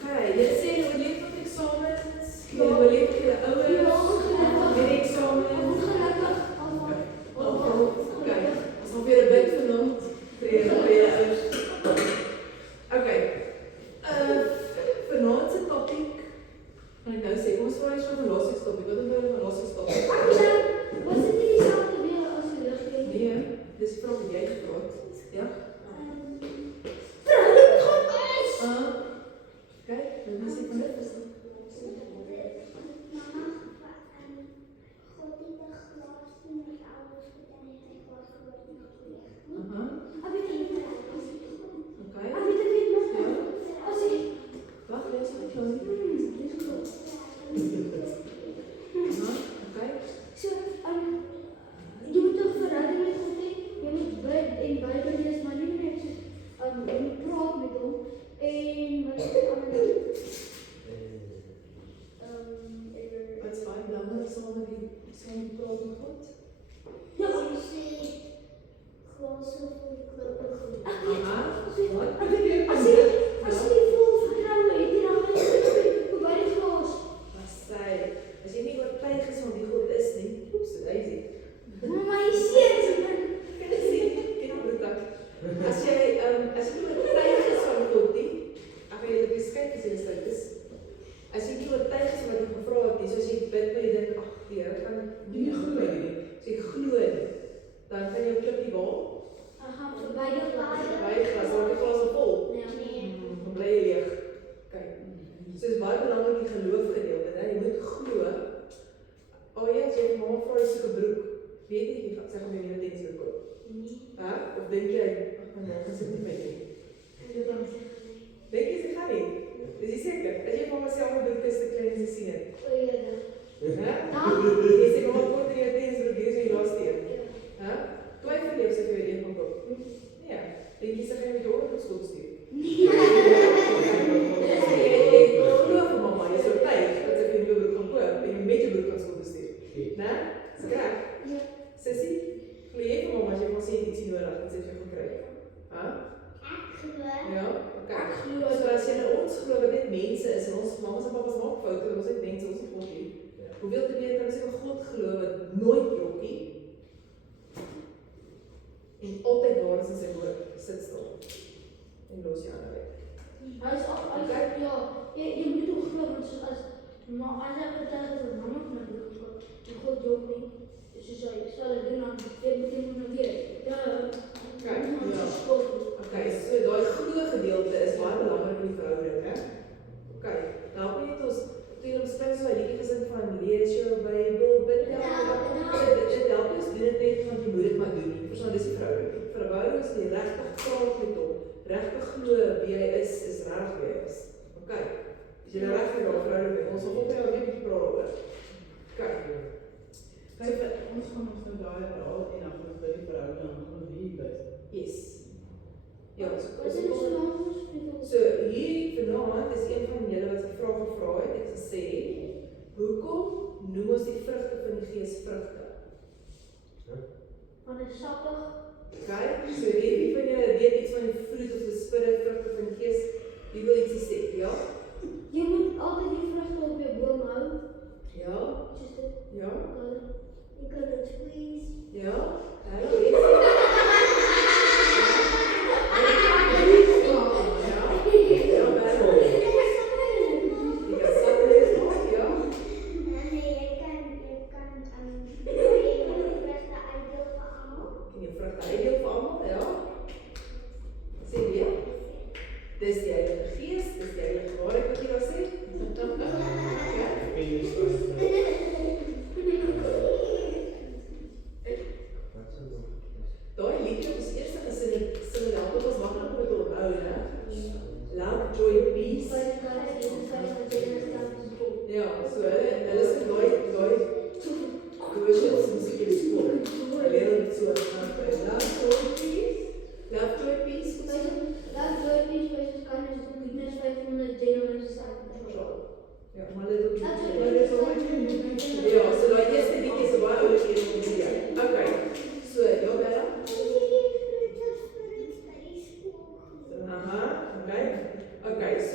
Okay, jy sê jy oorleef met eksamens, jy oorleef met jou ouers, met die eksamens. Okay, ons gaan weer 'n bid vanaand vir jou ouers. Okay, vanaand se topiek, kan ek nou sê, kom ons vra eers van verlossings topiek, wat is nou die verlossings topiek? Was dit nie dieselfde weer as die liggie? Nee, dis vraag wat jy gevra het, ja? Verhouding gaan uit! Okay, wat is die van dit?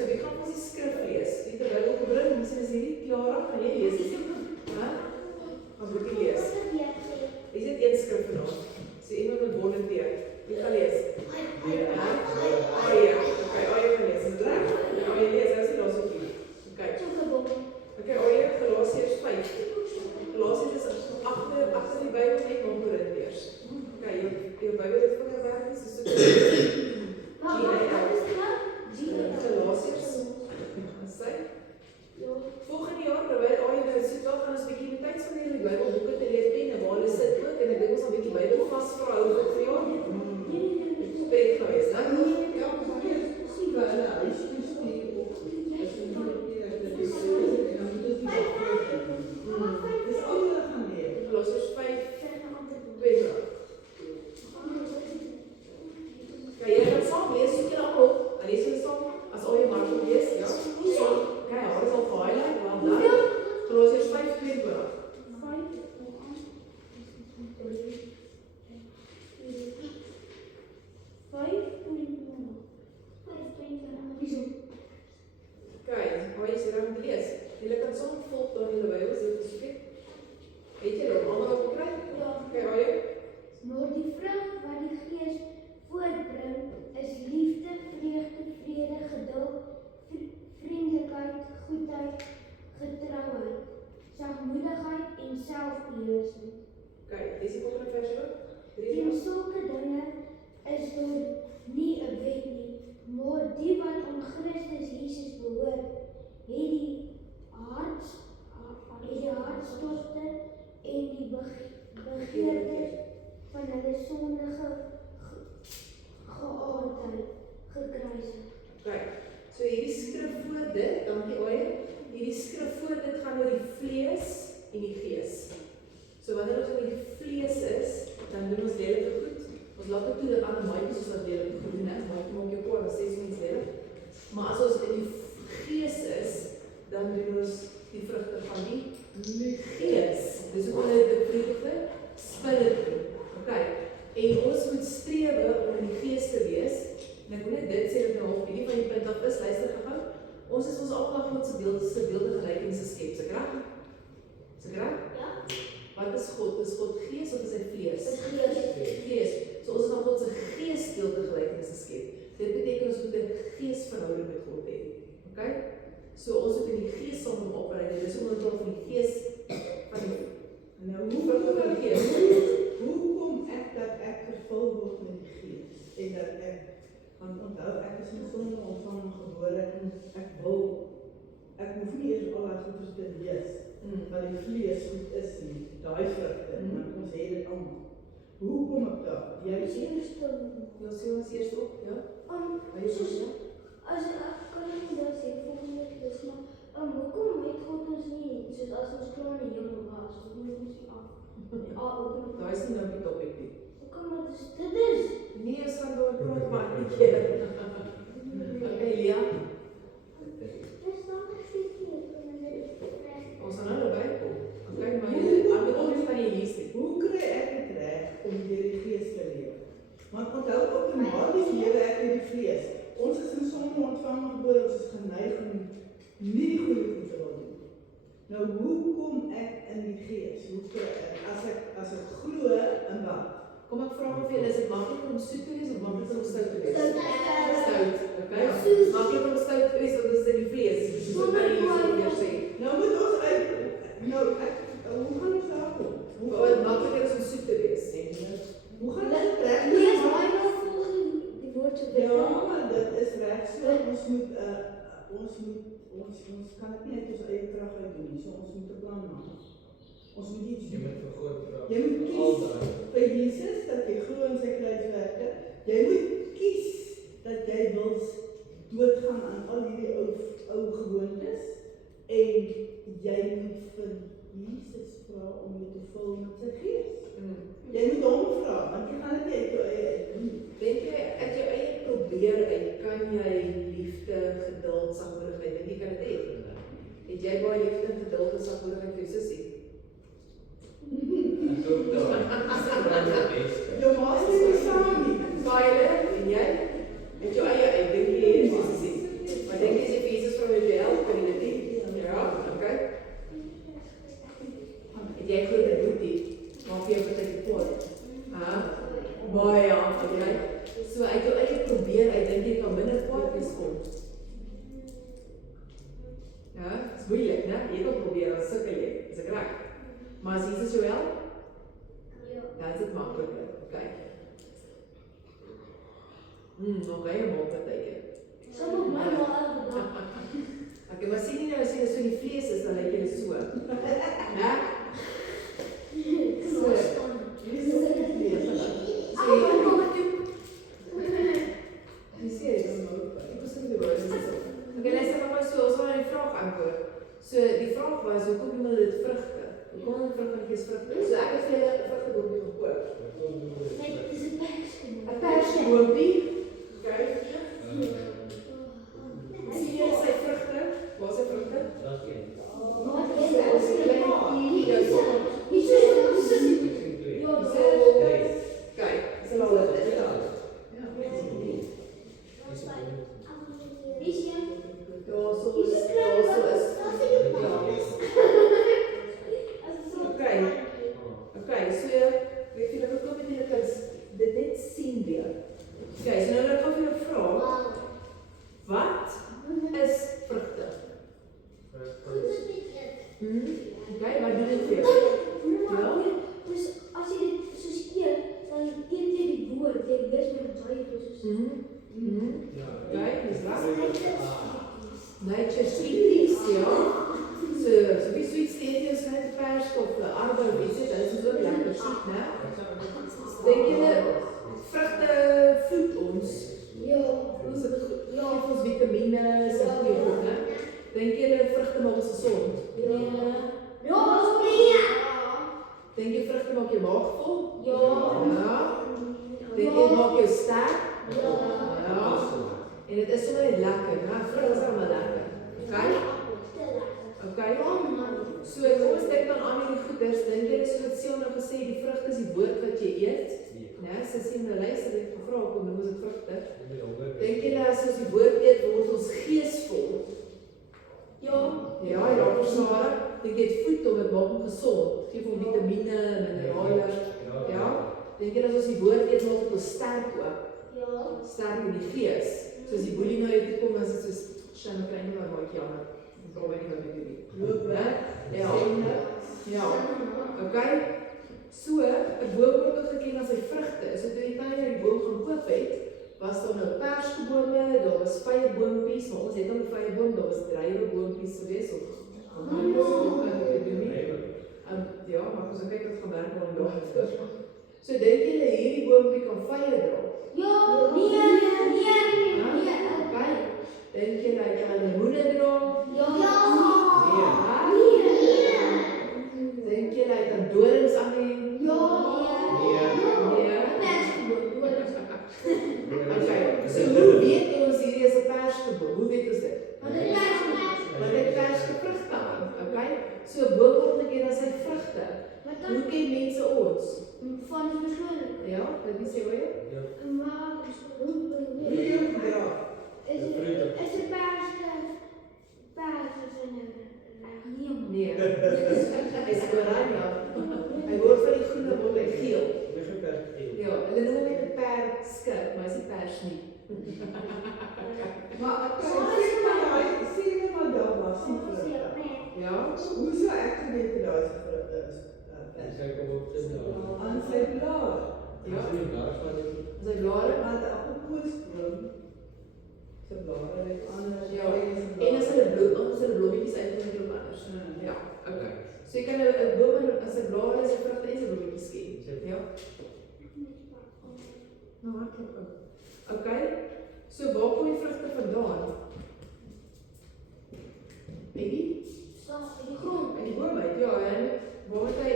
so wie gaan ons die skrif lees? Die terwyl ek bring, mense is hierdie Clara, gaan jy lees? Hè? Gaan moet jy lees. Is dit een skrif vanaand? So iemand met volunteer. Wie gaan lees? Aie. Okay, Aie gaan lees. Is dit reg? Ja, Aie lees, dat is die laaste keer. Okay, Aie, Galasiërs 5. Galasiërs is agter die Bybel net na Korintiërs. Okay, jou Bybel het van jou werk nie, so soek Galasiërs. Sê? Volgende jaar, terwyl Aie nou soek, dan gaan ons 'n bietjie tyd spandeer om die Bybelboeke te leer ken en waar hulle sit ook, en ek dink ons gaan 'n bietjie Bybel vasvra oor vir jaar. Pret geweest, né? Ja, Galasiërs 5, 2. Ja, jy gaan saam lees, soek jy dan op. En lees jy saam, as al jy maar lees, ja? So, okay, ja, dit is al gehighlight, want dan, Galasiërs 5, 2. Okay, waar jy sê dan moet lees. Julle kan saam volg dan in die Bybel, so dit is goed. Het jy dit allemaal opgekry? Ja. Okay, waar jy? Maar die vrug wat die Gees voortbring, is liefde, vreugde, vrede, geduld, vriendelikheid, goedheid, getrouheid, sagmoedigheid en selfbeheersing. Okay, dis die volgende vers ook. Teen sulke dinge is daar nie 'n wet nie, maar die wat aan Christus Jesus behoort, het die hartstogte en die begeertes van hulle sondige geaardheid gekruisig. Okay, so hierdie skrif voor dit, dankie Aie, hierdie skrif voor dit gaan oor die vlees en die gees. So wanneer ons in die vlees is, dan doen ons lelike goed. Ons laat ook toe dat ander maatjies ons wat lelike goed doen, hè? Maatjie maak jou kwaad, dan sê ons mens lelik. Maar as ons in die gees is, dan doen ons die vrugte van die gees. Dis ook hulle die vrugte spirit. Okay. En ons moet strewe om in die gees te wees. En ek wil net dit sê dat nou half bietjie van die punt af is, luister gou. Ons is ons almal God se beeld gelyk en se skep, se reg? Se reg? Ja. Wat is God? Is God gees of is hy vlees? Dis Gees. So ons is dan God se geesbeeld gelyk en se skep. Dit beteken ons moet 'n geesverhouding met God hê. Okay? So ons moet in die gees saam met hom operei. Dit is omdat ons van die gees van die Nou, hoe kom ek dat ek vervul word met die gees? En dat ek gaan onthou, ek is nie sonder ontvang gebore en ek hoef nie eers al daai goeders te lees. Wat die vlees goed is nie, daai vrugte, want ons het dit almal. Hoe kom ek daar? Jy sien ons eers op, ja? As ek kan nie dat sê volgende keer maar hoekom het God ons nie soos as ons klaar in die hemel was, ons moet ons nie af. Daai is nie nou die topic nie. Hoekom wat is dit is? Nee, ons gaan daar praat maar 'n keer. Okay, Lia. Dis dan gesien Ons gaan nou naby kom. Okay, maar jy anders van jy lees nie. Hoe kry ek dit reg om deur die gees te leef? Want onthou outomaties lewe ek in die vlees. Ons is in sonde ontvang gebore, ons is geneig om nie die goeie goed te wil doen. Nou hoe kom ek in die gees? Hoe kry ek as ek glo in wat? Kom ek vra of jy is dit makliker om soet te wees of makliker om stout te wees? Stout. Okay. Makliker om stout te wees want dit is in die vlees. Sonder kwaai. Nou moet ons uit hoe gaan ons daar kom? Hoe makliker is om soet te wees? Hoe gaan ons dit reg Nee, is baie nou volgens die woord so Ja, maar dit is reg so. Ons kan dit nie uit ons eie krag uit doen nie. So ons moet 'n plan maak. Ons moet iets doen. Jy moet kies vir Jesus dat jy glo in sy kruiswerke. Jy moet kies dat jy wil doodgaan aan al hierdie ou gewoontes en jy moet vir Jesus vra om jou te vul met sy gees. Jy moet hom vra want jy gaan dit nie uit jou eie uit doen. Dink jy uit jou eie probeer uit kan jy liefde, geduld, sagmoedigheid, dink jy kan dit hê? Het jy baie liefde, geduld en sagmoedigheid vir jou sussie? Jou ma is nie saam nie. Baie en jy? Met jou eie uit, dink jy jy is sussie? Maar dink jy né? Jy kan probeer as sukkel jy, is ek reg? Maar as Jesus jou help, dan is dit makliker. Okay. Nog baie maak partykeer. Some of my mom elke dag. Okay, maar sien jy nou as jy so in die vlees is, dan lyk jy so. Né? So. Jy sê dit vlees. So jy sê dit nou. Ek was nie oor dit so. Okay, luister maar so, ons gaan 'n vraag antwoord. So die vraag was, hoekom noem hulle dit vrugte? Hoekom noem vrugte vrugte? So ek het vir julle 'n vrugteboompie gekoop. Nee, dis 'n persboompie. 'n persboompie. Okay. Sien jy sy vrugte? Waar is sy vrugte? Wat is dit? Kyk, is hulle al dit? Ja. Dis een. Ja, so is. Okay. Okay, so weet jy dat ek net dit net sien weer. Okay, so nou ek gaan vir jou vra, wat is vrugte? Okay, wat doen dit vir jou? Ja? Dus as jy dit soos eet, dan eet jy die woord, jy lees met baie soos. Okay, dis reg. Nature sweeties, ja. So wie sweets eet jy as net pers of arbei of iets, dit is so lekker soet, né? Dink jy vrugte voed ons? Ja. Ons het ons vitamiene, se goeie goed, né? Dink jy vrugte maak ons gesond? Ja. Ja, nee. Dink jy vrugte maak jou maag vol? Ja. Ja. Dink jy maak jou sterk? Ja. Ja. En dit is sommer net lekker, né? Vrugte is almal lekker. Okay? Okay. So kom ons kyk dan aan hierdie goeders. Dink jy dis wat Sion nou gesê, die vrugte is die woord wat jy eet? Né? Sy sê nou luister, ek gevra kom noem ons dit vrugte. Dink jy dat as ons die woord eet, word ons gees vol? Ja, versare. Dink jy dit voed om dit maak hom gesond, gee hom vitamiene, minerale. Ja. Dink jy dat as ons die woord eet, maak dit ons sterk ook? Ja. Sterk in die gees. So as die boelie na jou toe kom, as dit soos Shanna kry nie maar baie jammer. Ek probeer nie wat ek doen. Loop, né? Ja. Ja. Okay. So, 'n boom word ook geken as sy vrugte. So toe die klein die boom gaan koop het, was daar nou persbome, daar was vyeboompies, maar ons het al 'n vyeboom, daar was druiweboompies gewees of ja, maar ons kyk wat gebeur om daar. So dink julle hierdie boompie kan vye dra? Ja. Nee. Okay. Dink julle hy kan lemoene dra? Ja. Dink julle hy kan dorings aan hê? Ja. Okay, so hoe weet ons hierdie is 'n persboom? Hoe weet ons dit? Want dit perske vrugte aan, okay? So 'n boom word geken as sy vrugte. Hoe ken mense ons? Van die verskillende. Ja, wat wie sê jy? Maar hoe is dit Nee. Hy is oranje. Hy word van die groene word hy geel. Ja, hulle noem dit 'n perske, maar is nie pers nie. Maar sê net maar daar was nie vrugte. Ja. Hoe sou ek geweet het daar is vrugte is? Aan sy blare. Ja. Sy blare, Want 'n appelkoesboom se blare lyk anders. ja. En as hulle blommetjies uitkom met anders. Ja, okay. So jy kan 'n boom as sy blare is 'n vrugte en sy blommetjies ken. Ja. Nou, hardloop ook. Okay. So waar kom die vrugte vandaan? Baby? in die grond. In die boom uit, ja. En waar het hy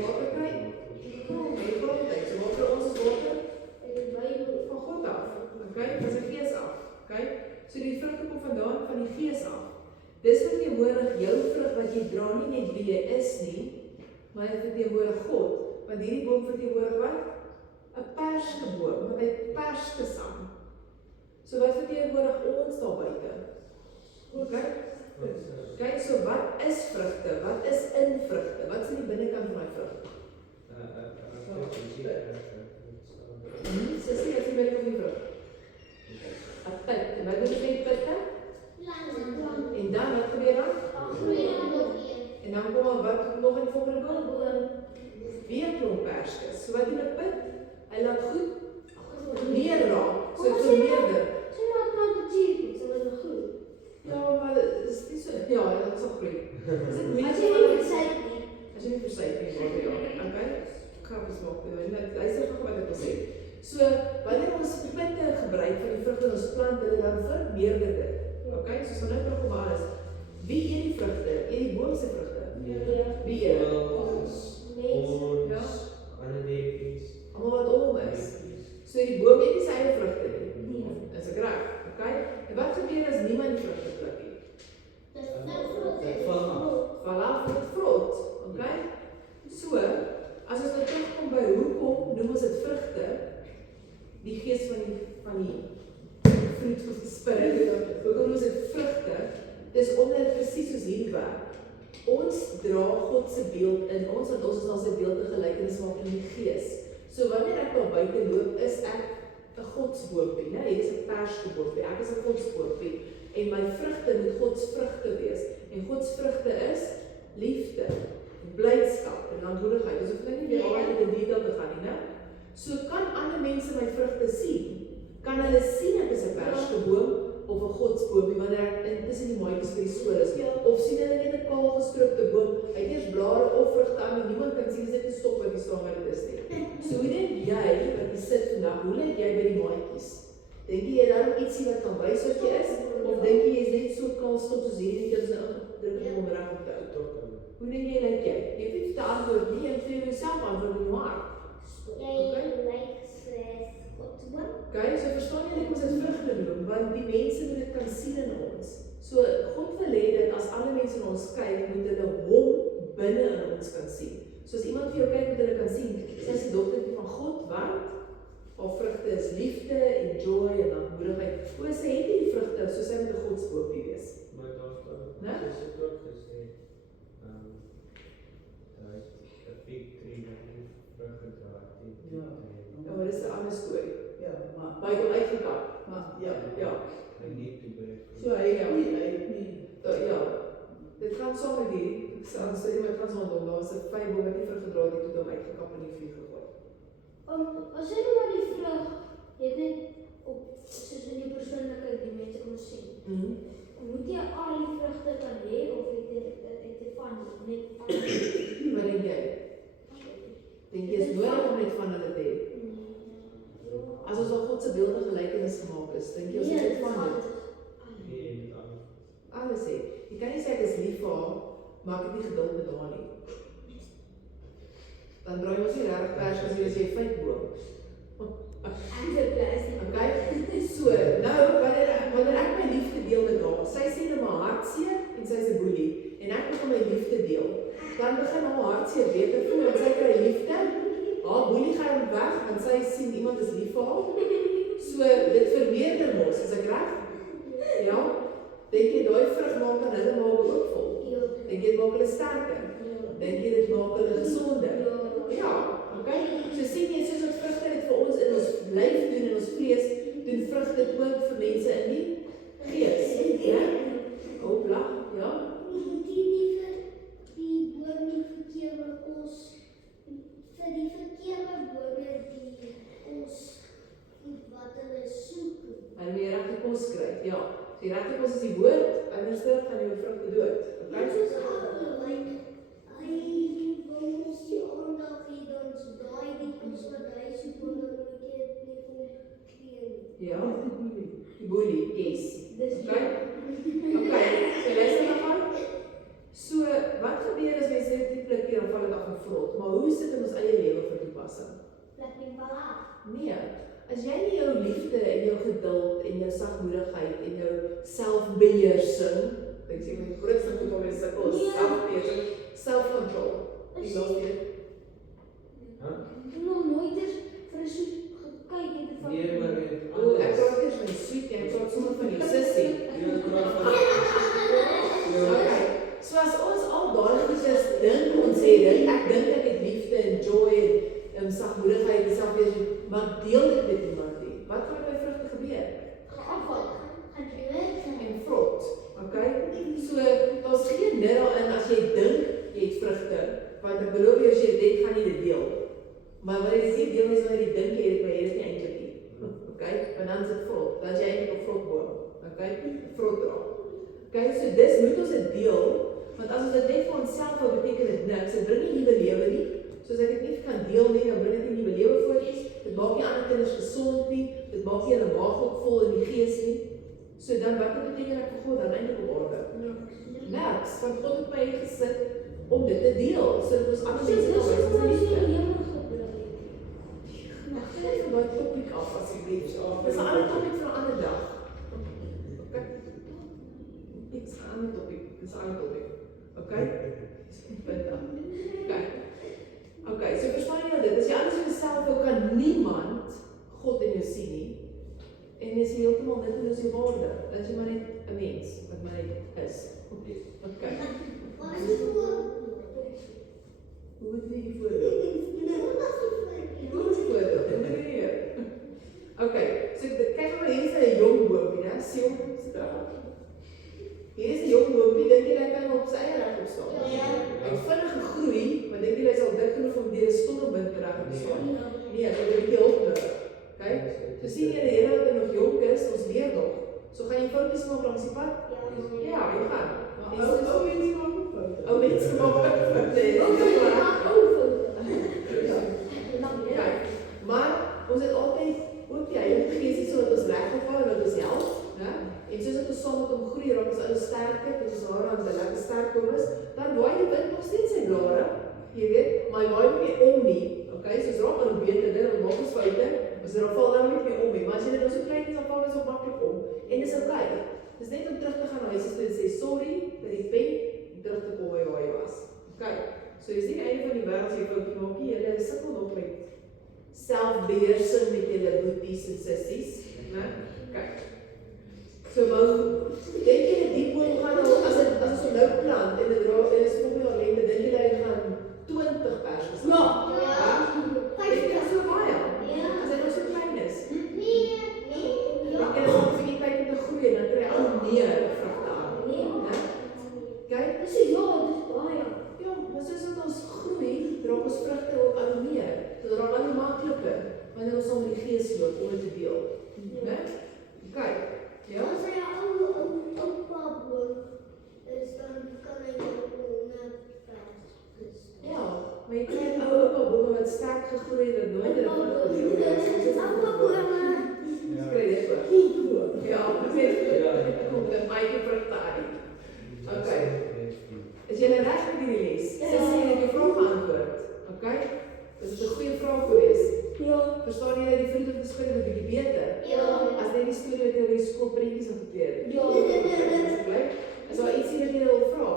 water kry? In die grond. In die grond uit. So waar kry ons water? In die Bybel. Van God af. Okay, van sy gees af. Okay? So die vrugte kom vandaan van die gees af. Dis verteenwoordig jou vrug wat jy dra nie net wie jy is nie, maar dit verteenwoordig God. Want hierdie boom verteenwoordig wat? 'n perskeboom, want hy perske saam. So wat verteenwoordig ons daar buite? Okay? Okay, so wat is vrugte? Wat is in vrugte? Wat is in die binnekant van daai vrug? Sissie, wat is die binnekant van die vrug? 'n pit. En wat doen jy met pitte? En dan, wat gebeur dan? groei. Is dit moeilik? As jy nie versuip nie. As jy nie versuip nie, ja. Okay? Gaan ons maak. Luister gou wat ek wil sê. So, wanneer ons punte gebruik van die vrugte in ons plant, hulle dan vermeerder dit. Okay? So, nou terug op alles. Wie eet die vrugte? Eet die boom se vrugte? Wie eet dit? Ja. Almal wat om is. So die boom eet nie sy eie vrugte nie. Is ek reg? Okay? En wat gebeur as niemand die vrugte pluk nie? Val af met vrot. Okay? So, as ons nou terugkom by hoekom noem ons dit vrugte, die gees van die fruit of the spirit, hoekom noem ons dit vrugte, dis omdat dit presies soos hier werk. Ons dra God se beeld in ons, want ons is aan sy beeld en gelykenis maak in die gees. So wanneer ek daar buite loop, is ek 'n godsboompie, né? Hier is 'n persgeboompie. Ek is 'n godsboompie en my vrugte moet God se vrugte wees. En God se vrugte is liefde, blydskap en lankmoedigheid. Dis hoef nie weer altyd in detail te gaan nie, né? So kan ander mense my vrugte sien. Kan hulle sien ek is 'n persgeboom of 'n godsboompie wanneer ek intussen die maatjies by die skool is? Of sien hulle net 'n kaal gestroopte boom? Hy het eers blare of vrugte aan en niemand kan sien dis net 'n stok wat die staan waar dit is nie. So hoe dink jy wat jy sit vandag, hoe lyk jy by die maatjies? Dink jy daar ietsie wat kan wys wat jy is? Of dink jy is net so kaal stok soos hierdie wat ons nou ingedruk het om reg op te hou? Hoe dink jy lyk jy? Jy hoef nie te antwoord nie, jy moet vir jouself antwoord in jou hart. Okay, so verstaan jy net ons het vrugte noem, want die mense moet dit kan sien in ons. So God wil hê dat as alle mense na ons kyk, moet hulle hom binne in ons kan sien. So as iemand vir jou kyk, moet hulle kan sien, sy is die dogtertjie van God, want haar vrugte is liefde en joy en lankmoedigheid. O, sy het nie die vrugte, so sy moet 'n godsboompie wees. Maar daar's ook gesê, fig tree wat nie vrug gedra het nie. Ja, maar dis 'n ander storie. Ja, maar Maar hy het hom uitgekap. Ja. Hy need to break. So hy het nie Ja. Dit gaan saam met die storie met Frans Mondom, daar was 'n vyeboom wat nie vrug gedra het nie, toe hom uitgekap en in die vuur gegooi. As jy nou maar die vrug, jy het net op soos in die persoonlikheid die mense kon sien. Moet jy al die vrugte kan hê of het jy van net Wat dink jy? Dink jy is nodig om net van hulle te hê? As ons op God se beeld en gelykenis gemaak is, dink jy ons moet net van dit? Nee, met Alles sê. Jy kan nie sê ek is lief vir haar, maar ek het nie geduld met haar nie. Dan draai ons nie regtig pers as jy 'n feitboom. Okay? So, nou wanneer ek my liefde deel met haar, sy sê net my hartseer en sy is 'n boelie en ek begin my liefde deel, dan begin haar hartseer beter voel want sy kry liefde. Haar boelie gaan weg want sy sien iemand is lief vir haar. So dit vermeerder mos, is ek reg? Ja. Dink jy daai vrug maak aan hulle maak ook vol? Dink jy dit maak hulle sterker? Dink jy dit maak hulle gesonder? Ja, okay. So sien jy soos wat vrugte dit vir ons in ons lyf doen en ons vlees, doen vrugte ook vir mense in die gees. Ja? Hoopla, ja. En wie regte kos kry, ja. Die regte kos is die woord, anders gaan jou vrugte dood. Okay? Ja, die boelie, yes. Okay? Okay, so luister nou aan. So, wat gebeur as mense dit nie pluk nie, dan val dit af en vrot. Maar hoe is dit in ons eie lewe vir toepassing? Nee, as jy nie jou liefde en jou geduld en jou sagmoedigheid en jou selfbeheersing, ek sê my grootste probleem is selfbeheersing, self-control. Die laaste. Nog nooit eens vir 'n soet gekyk het van. Nee, maar Ek praat eers van die sweet en ek praat sommer van die sussie. Okay. So as ons al daai goeders dink ons het dit, ek dink ek het liefde en joy en sagmoedigheid en selfbeheersing, maar deel dit met iemand nie. Wat gaan met my vrugte gebeur? En vrot. Okay? So daar's geen nut daarin as jy dink jy het vrugte, want ek beloof jy as jy dit gaan nie dit deel. Maar wanneer jy dit deel is wanneer jy dink jy het maar jy is nie eintlik nie. Okay? Want dan is dit vrot. Dan is jy eintlik 'n vrotboom. Okay? Vrot dra. Okay? So dis moet ons dit deel, Want as ons dit net vir onsself hou, beteken dit niks. Dit bring nie nuwe lewe nie. Soos ek dit nie kan deel nie, dan bring dit nie nuwe lewe voort nie. Dit maak nie ander kinders gesond nie. Dit maak nie hulle maag ook vol in die gees nie. So dan wat beteken ek vir God dan eintlik op orde? Niks, want God het my gesit om dit te deel, sodat ons ander mense kan wys van die liefde. Mag jy van daai topik af asseblief? Dis 'n ander topik vir 'n ander dag. Okay. Dit's 'n ander topik. Dis 'n ander topik. Okay? Punt dan. Okay, so verstaan jy nou dit? As jy anders vir jouself hou, kan niemand God in jou sien nie. En jy is heeltemal dit in jou waarde. Dan is jy maar net 'n mens wat maar net is. Okay. Hoe moet jy die voorbeeld? Okay, so kyk maar hier is 'n jong boompie, né? Sien hom straat. Hier is 'n jong boompie, dink jy hy kan op sy eie reg opstaan? Ja. Hy het vinnig gegroei, maar dink jy hy sal dik genoeg om deur 'n stollebind te reg opstaan? Nee, hy het 'n bietjie hulp nodig. Okay? So sien jy die Here wat nog jonk is, ons leer nog. So gaan jy foutjies maak langs die pad? Ja, jy gaan. Ou mense maak foute. Ou mense maak foute. Maar ons het altyd ook die Heilige Gees sodat ons reggeval en dat ons help, né? En soos dat ons saam met hom groei, raak ons ouers sterker, tot ons hare aan lekker sterk kom is, dan waai die wind nog steeds sy blare, jy weet, maar hy waai nie om nie. Okay, so ons raak al beter, dan maak ons foute, ons val dan nie meer om nie. Maar as jy dit nou so klein is, dan val ons ook maklik om. En dis okay. Dis net om terug te gaan na huis toe en sê sorry vir die pen en terug te kom waar jy was. Okay. So is nie einde van die wêreld as jy foutjie maak nie. Jy sukkel nog met selfbeheersing met julle boeties en sissies, né? Okay. So maar dink jy dat die boom gaan al as ons nou plant en dit raak en is nog nie al lente, dink jy hy gaan 20 persies? Ja. Dit is so baie. Ja. As hy nog so klein is. Nee. Dan kan ons vir die tyd om te groei en dan kry hy al meer vrugte aan. Nee. Kyk, dis baie. Ja, maar soos wat ons groei, raak ons vrugte ook al meer. Dit raak al makliker wanneer ons saam met die Gees loop om dit te deel. Né? Kyk. Ja. As jy 'n oupa boom is, dan kan hy ook net ja, maar jy kry 'n oupa boom wat sterk gegroei het, nooit 'n vrug gedeel het. oupa bome. Skryf dit voor. Ja, dit kom 'n baie vrugte uit. Okay. Is jy reg met hierdie les? Sissie, ek het jou vraag geantwoord. Okay? Dis 'n goeie vraag geweest. Ja. Verstaan jy dat die vriend op die skool 'n bietjie beter? Ja. As jy die storie wat jy oor die skoolprentjies het geleer. Ja. Is daar ietsie wat jy wil vra?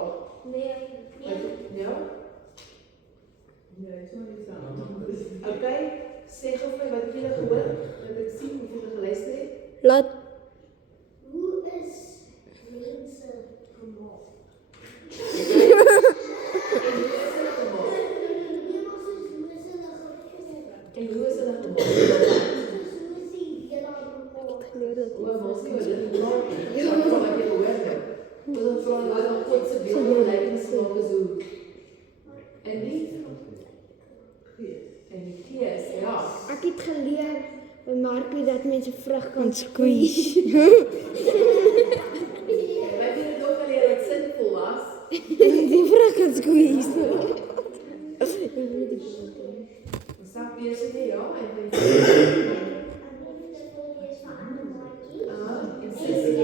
Nee. Ja? Ja, ek sou net sê. Okay, sê gou vir my wat jy gehoor, dat ek sien hoe jy geluister het. Laat hoe is mense gemaak? En hoe is hulle gemaak? Ons nie oor dit praat nie. Ek van wat jy gehoor het. Ons vra wat dan God se beeld gelykenis gemaak is hoe. En die Gees, ja. Ek het geleer by Markie dat mense vrug kan squeeze. Wat jy het ook geleer dat sinvol was. Die vrug kan squeeze. Sak besig nie, ja, en sissie.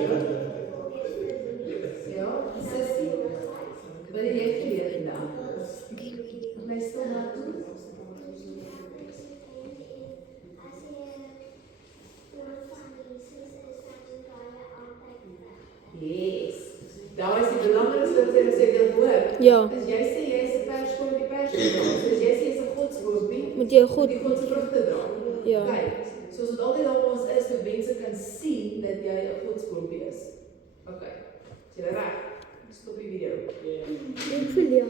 Ja, sissie. Wat het jy geleer vandag? My stil maar toe. Yes. Daar is die belangrikste wat jy wil hoor. Ja. As jy sê jy is 'n persboom, die persboom. So as jy sê jy is 'n godsboompie, Moet jy God die God se vrugte dra. Ja. Kyk, soos dit altyd daar ons is, dat mense kan sien dat jy 'n godsboompie is. Okay. Is jy reg? Stop die video. ek voel ja.